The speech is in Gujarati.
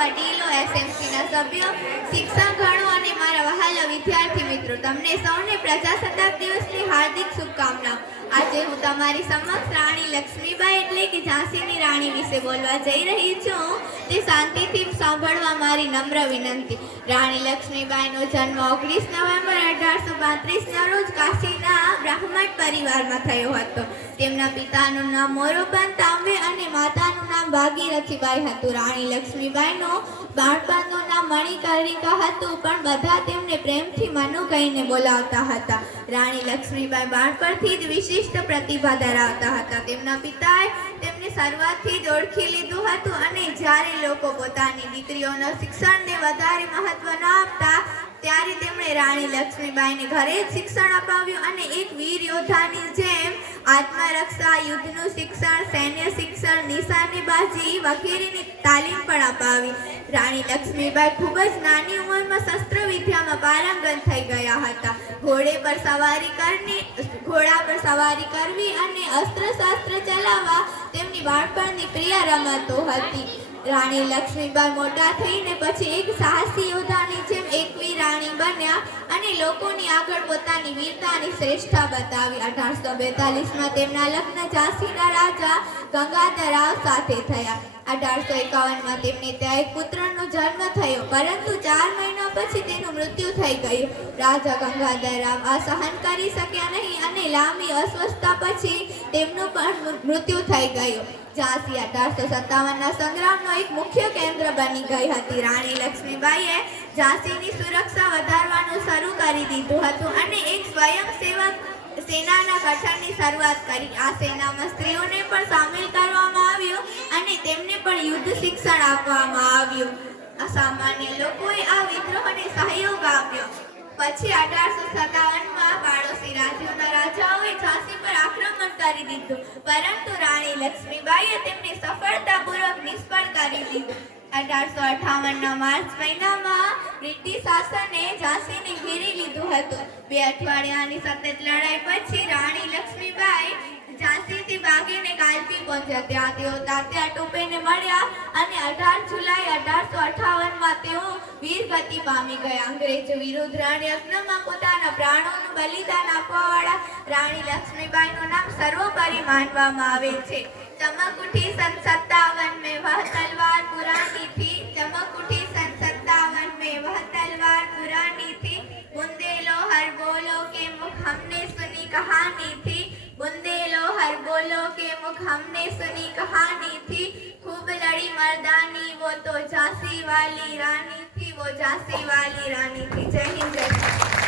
વડીલો, એસએમસીના સભ્યો, શિક્ષકગણો અને મારા વહાલા વિદ્યાર્થી મિત્રો, તમને સૌને પ્રજાસત્તાક દિવસની હાર્દિક શુભકામનાઓ। આજે હું તમારી સમક્ષ રાણી લક્ષ્મીબાઈ એટલે કે ઝાંસીની રાણી વિશે બોલવા જઈ રહી છું। તે શાંતિથી સાંભળવા મારી નમ્ર વિનંતી। રાણી લક્ષ્મીબાઈનો જન્મ 19 નવેમ્બર 1835ના રોજ કાશીના બ્રાહ્મણ પરિવારમાં થયો હતો। તેમના પિતાનું નામ મોરોપંત તાંબે અને માતાનું નામ ભાગીરથીબાઈ હતું। રાણી લક્ષ્મીબાઈનો બાળપણનું નામ મણિકર્ણિકા હતું, પણ બધા તેમને પ્રેમથી મનુ કહીને બોલાવતા હતા। રાણી લક્ષ્મીબાઈ બાળપણથી જ વિશિષ્ટ પ્રતિભા ધરાવતા હતા। તેમના પિતાએ તેમને શરૂઆતથી જ ઓળખી લીધું હતું અને જ્યારે લોકો પોતાની દીકરીઓના શિક્ષણને વધારે મહત્વ ન આપતા ત્યારે તેમણે રાણી લક્ષ્મીબાઈને ઘરે જ શિક્ષણ અપાવ્યું અને એક વીર યોદ્ધાની જેમ આત્મરક્ષા, યુદ્ધનું શિક્ષણ, સૈન્ય શિક્ષણ, નિશાનેબાજી વગેરેની તાલીમ પણ અપાવી। રાણી લક્ષ્મીબાઈ ખૂબ જ નાની ઉંમરમાં શસ્ત્ર વિદ્યામાં પારંગત થઈ ગયા હતા। ઘોડા પર સવારી કરવી અને અસ્ત્રશાસ્ત્ર ચલાવવા તેમની બાળપણની પ્રિય રમતો હતી। રાણી લક્ષ્મીબાઈ મોટા થઈને પછી એક સાહસી યોદ્ધાની જેમ એકવી રાણી બન્યા અને લોકોની આગળ પોતાની વીરતાની શ્રેષ્ઠતા બતાવી। 1842માં તેમના લગ્ન ઝાંસીના રાજા ગંગાધર રાવ સાથે થયા। 1851માં તેમને ત્યાં એક પુત્રનો જન્મ થયો, પરંતુ 4 મહિના પછી તેનું મૃત્યુ થઈ ગયું। રાજા ગંગાધર રાવ આ સહન કરી શક્યા નહીં અને લાંબી અસ્વસ્થતા પછી તેમનું પણ મૃત્યુ થઈ ગયું। ઝાંસી 1857ના સંગ્રામનો એક મુખ્ય કેન્દ્ર બની ગઈ હતી। રાણી લક્ષ્મીબાઈએ ઝાંસીની સુરક્ષા વધારવાનું શરૂ કરી દીધું હતું અને એક સ્વયંસેવક સેનાના ગઠનની શરૂઆત કરી। આ સેનામાં સ્ત્રીઓને પણ સામેલ કરવામાં આવ્યું અને તેમને પણ યુદ્ધ શિક્ષણ આપવામાં આવ્યું। અસામાન્ય લોકોએ આ વિદ્રોહને સહયોગ આપ્યો। પછી 1857માં પાડોશી રાજ્યોના રાજાઓએ ઝાંસી પર આક્રમણ કરી દીધું, પરંતુ રાણી લક્ષ્મીબાઈએ તેમને સફળતાપૂર્વક નિષ્ફળ કરી દીધું। 1858ના માર્ચ મહિનામાં બ્રિટિશ શાસને ઝાંસીને ઘેરી લીધું હતું। 2 અઠવાડિયાની સતત લડાઈ પછી રાણી લક્ષ્મીબાઈ ઝાંસીથી ભાગીને કાલપી પહોંચ્યા। ત્યાં તેઓ તાત્યા ટોપેને મળ્યા અને 18 જુલાઈ 1858માં તેઓ વીરગતિ પામી ગયા। અંગ્રેજો વિરુદ્ધ રણયજ્ઞમાં પોતાના પ્રાણોનું બલિદાન આપવાવાળા રાણી લક્ષ્મીબાઈનું નામ સર્વોપરી માનવામાં આવે છે। ચમક ઉઠી સન 57 में वह तलवार पुरानी थी, चमक उठी सन 57 में वह तलवार पुरानी थी, बुंदेलो हर बोलो के मुख हमने सुनी कहानी थी, बुंदेलो हर बोलो के मुख हमने सुनी कहानी थी, खूब लड़ी मर्दानी वो तो झांसी वाली रानी थी, वो झांसी वाली रानी